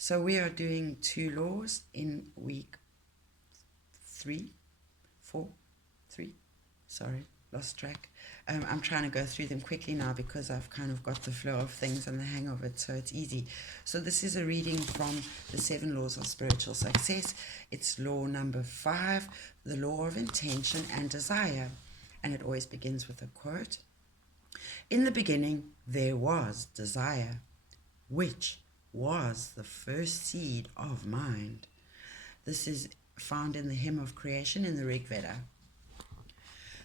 So we are doing 2 laws in week 3. Sorry, lost track. I'm trying to go through them quickly now because I've kind of got the flow of things and the hang of it, so it's easy. So this is a reading from the 7 laws of spiritual success. It's law number 5, the law of intention and desire. And it always begins with a quote. In the beginning, there was desire, which was the first seed of mind. This is found in the Hymn of Creation in the Rig Veda.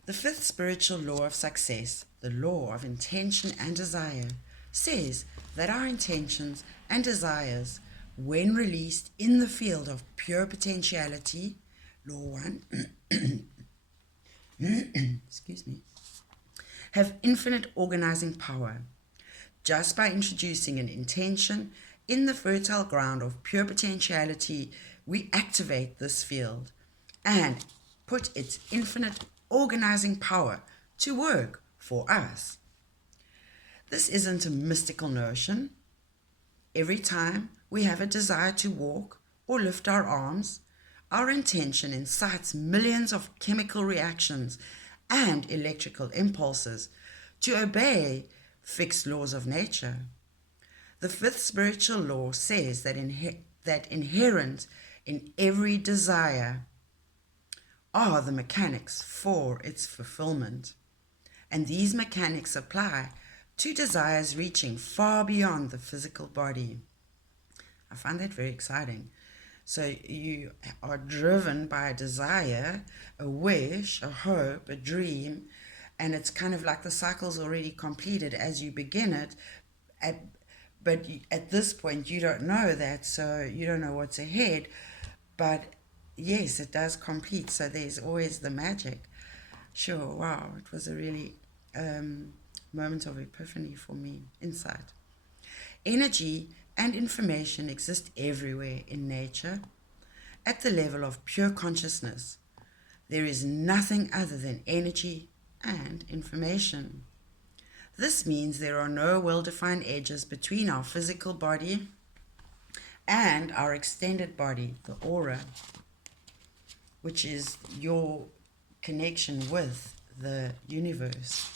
The 5th spiritual law of success, the law of intention and desire, says that our intentions and desires, when released in the field of pure potentiality, law 1, excuse me, have infinite organizing power. Just by introducing an intention in the fertile ground of pure potentiality, we activate this field and put its infinite organizing power to work for us. This isn't a mystical notion. Every time we have a desire to walk or lift our arms, our intention incites millions of chemical reactions and electrical impulses to obey fixed laws of nature. The 5th spiritual law says that inherent in every desire are the mechanics for its fulfillment. And these mechanics apply to desires reaching far beyond the physical body. I find that very exciting. So you are driven by a desire, a wish, a hope, a dream, and it's kind of like the cycle's already completed as you begin it. But at this point, you don't know that, so you don't know what's ahead. But yes, it does complete, so there's always the magic. Sure, wow, it was a really moment of epiphany for me, insight. Energy and information exist everywhere in nature. At the level of pure consciousness, there is nothing other than energy and information. This means there are no well-defined edges between our physical body and our extended body, the aura, which is your connection with the universe.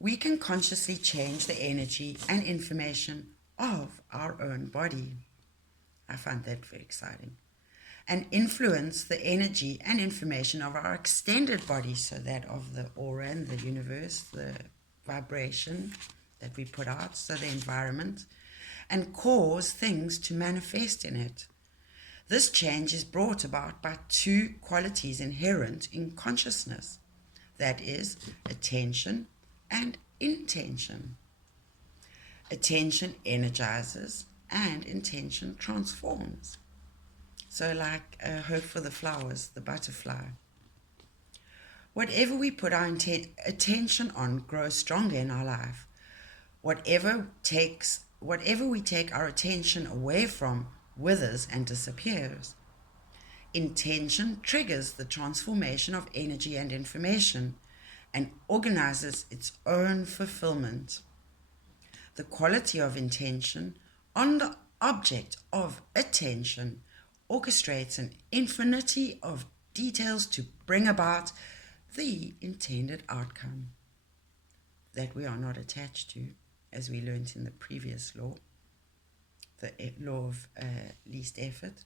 We can consciously change the energy and information of our own body. I find that very exciting. And influence the energy and information of our extended body, so that of the aura and the universe, the vibration that we put out, so the environment, and cause things to manifest in it. This change is brought about by 2 qualities inherent in consciousness, that is, attention and intention. Attention energizes and intention transforms. So like hope for the flowers, the butterfly. Whatever we put our attention on grows stronger in our life. Whatever we take our attention away from withers and disappears. Intention triggers the transformation of energy and information and organizes its own fulfillment. The quality of intention on the object of attention orchestrates an infinity of details to bring about the intended outcome that we are not attached to, as we learned in the previous law, the law of least effort.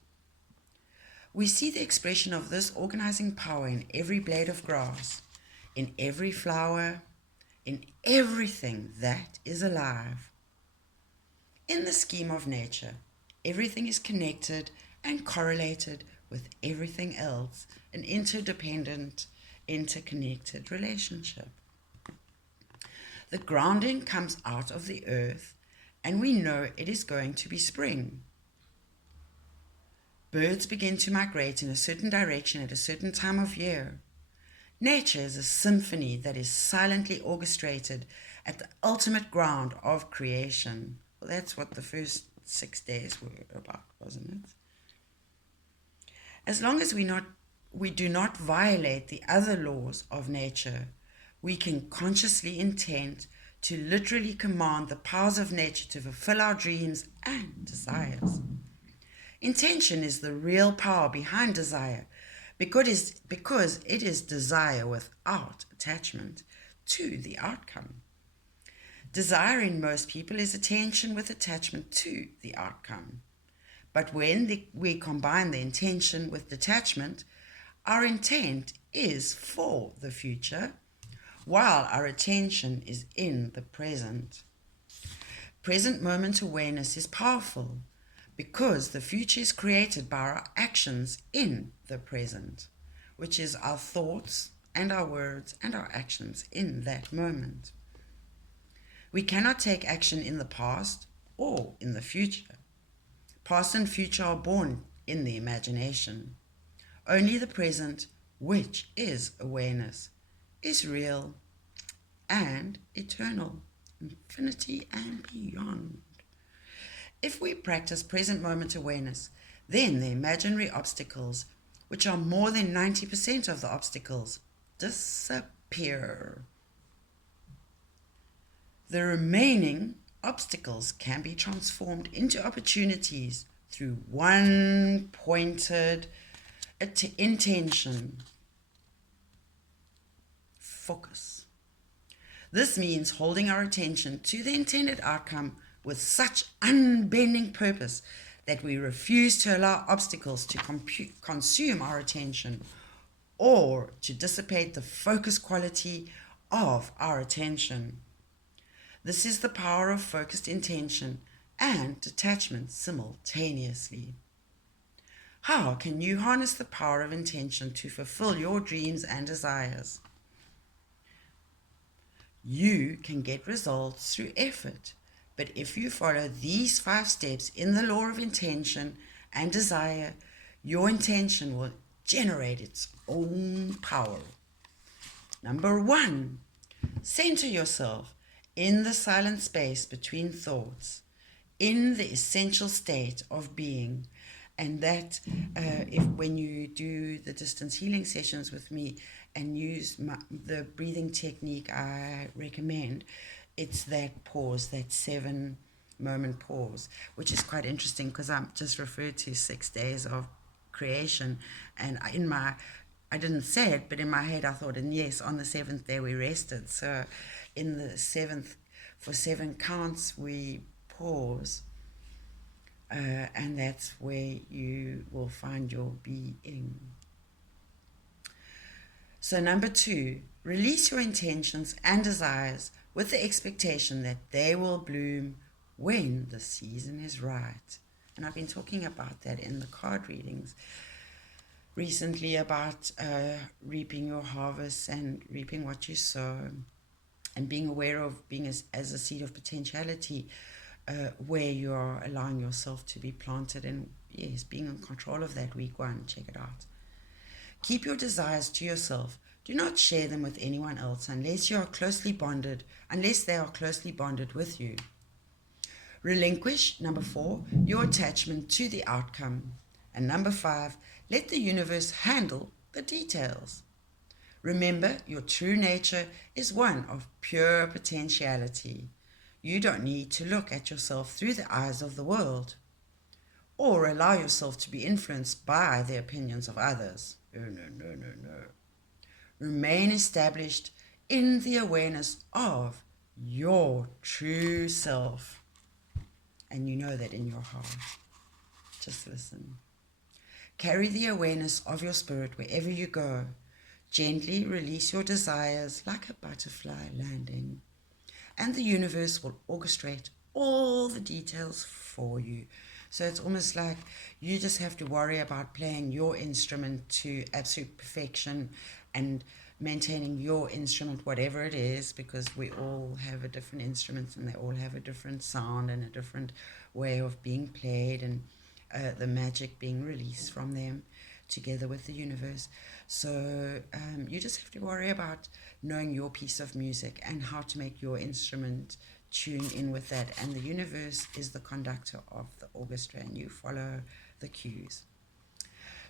We see the expression of this organizing power in every blade of grass, in every flower, in everything that is alive. In the scheme of nature, everything is connected and correlated with everything else, an interdependent, interconnected relationship. The grounding comes out of the earth, and we know it is going to be spring. Birds begin to migrate in a certain direction at a certain time of year. Nature is a symphony that is silently orchestrated at the ultimate ground of creation. Well, that's what the first 6 days were about, wasn't it? As long as we do not violate the other laws of nature, we can consciously intend to literally command the powers of nature to fulfill our dreams and desires. Intention is the real power behind desire because it is desire without attachment to the outcome. Desire in most people is attention with attachment to the outcome. But when we combine the intention with detachment, our intent is for the future, while our attention is in the present. Present moment awareness is powerful because the future is created by our actions in the present, which is our thoughts and our words and our actions in that moment. We cannot take action in the past or in the future. Past and future are born in the imagination. Only the present, which is awareness, is real and eternal, infinity and beyond. If we practice present moment awareness, then the imaginary obstacles, which are more than 90% of the obstacles, disappear. The remaining obstacles can be transformed into opportunities through one pointed intention. Focus. This means holding our attention to the intended outcome with such unbending purpose that we refuse to allow obstacles to consume our attention or to dissipate the focus quality of our attention. This is the power of focused intention and detachment simultaneously. How can you harness the power of intention to fulfill your dreams and desires? You can get results through effort, but if you follow these 5 steps in the law of intention and desire, your intention will generate its own power. Number 1, center yourself in the silent space between thoughts, in the essential state of being. And that when you do the distance healing sessions with me and use the breathing technique I recommend, it's that pause, that 7-moment pause, which is quite interesting because I'm just referred to 6 days of creation. And I didn't say it, but in my head I thought, and yes, on the 7th day we rested. So in the 7th, for 7 counts, we pause. And that's where you will find your being. So number 2, release your intentions and desires with the expectation that they will bloom when the season is right. And I've been talking about that in the card readings recently, about reaping your harvest and reaping what you sow, and being aware of being as a seed of potentiality, where you are allowing yourself to be planted, and yes, being in control of that. Week 1, check it out. Keep your desires to yourself. Do not share them with anyone else unless they are closely bonded with you. Relinquish, number 4, your attachment to the outcome. And number 5, let the universe handle the details. Remember, your true nature is one of pure potentiality. You don't need to look at yourself through the eyes of the world or allow yourself to be influenced by the opinions of others. No. Remain established in the awareness of your true self. And you know that in your heart. Just listen. Carry the awareness of your spirit wherever you go. Gently release your desires like a butterfly landing, and the universe will orchestrate all the details for you. So it's almost like you just have to worry about playing your instrument to absolute perfection and maintaining your instrument, whatever it is, because we all have a different instrument and they all have a different sound and a different way of being played, and the magic being released from them together with the universe. So you just have to worry about knowing your piece of music and how to make your instrument tune in with that. And the universe is the conductor of the orchestra, and you follow the cues.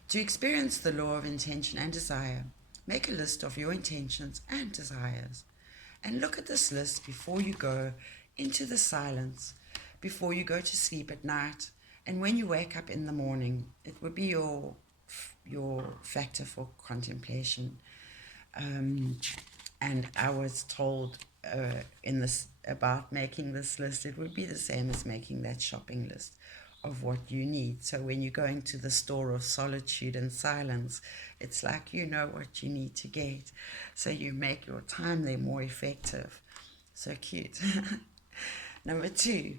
To experience the law of intention and desire, make a list of your intentions and desires, and look at this list before you go into the silence, before you go to sleep at night, And when you wake up in the morning, it would be your factor for contemplation. And I was told in this about making this list, it would be the same as making that shopping list of what you need. So when you're going to the store of solitude and silence, it's like you know what you need to get. So you make your time there more effective. So cute. Number 2,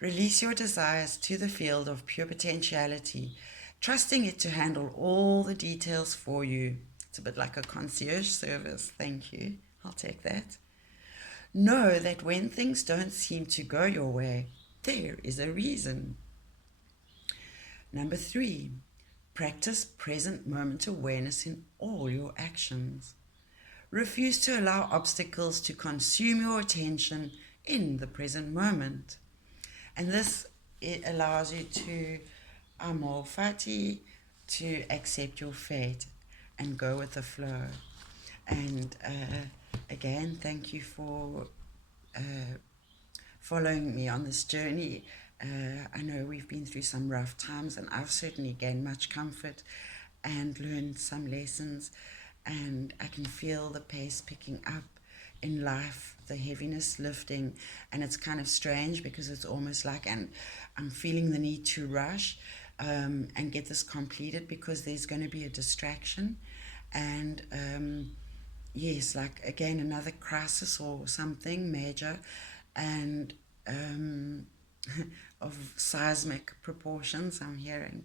release your desires to the field of pure potentiality, trusting it to handle all the details for you. It's a bit like a concierge service. Thank you. I'll take that. Know that when things don't seem to go your way, there is a reason. Number 3, practice present moment awareness in all your actions. Refuse to allow obstacles to consume your attention in the present moment. And this, it allows you to amor fati, to accept your fate and go with the flow. And again, thank you for following me on this journey. I know we've been through some rough times, and I've certainly gained much comfort and learned some lessons, and I can feel the pace picking up in life, the heaviness lifting, and it's kind of strange because it's almost like, and I'm feeling the need to rush and get this completed because there's going to be a distraction, and yes, like again another crisis or something major, and of seismic proportions I'm hearing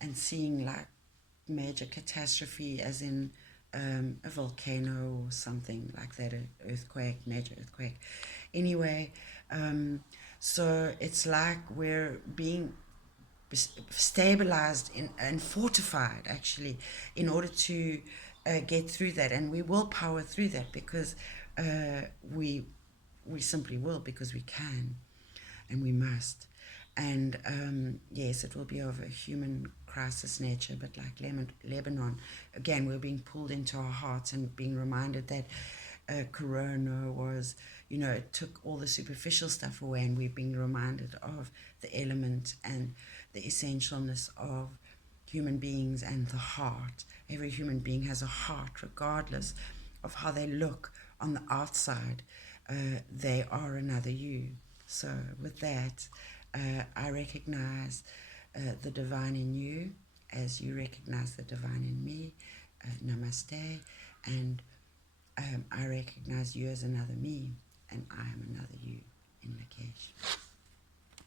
and seeing, like major catastrophe as in a volcano or something like that, an earthquake, major earthquake. Anyway, so it's like we're being stabilized and fortified actually in order to get through that, and we will power through that because we simply will, because we can and we must. And yes, it will be of a human crisis nature, but like Lebanon, again, we're being pulled into our hearts and being reminded that Corona was, it took all the superficial stuff away, and we're being reminded of the element and the essentialness of human beings and the heart. Every human being has a heart, regardless of how they look on the outside. They are another you. So with that, I recognize the divine in you as you recognize the divine in me. Namaste. And I recognize you as another me, and I am another you in Lakesh.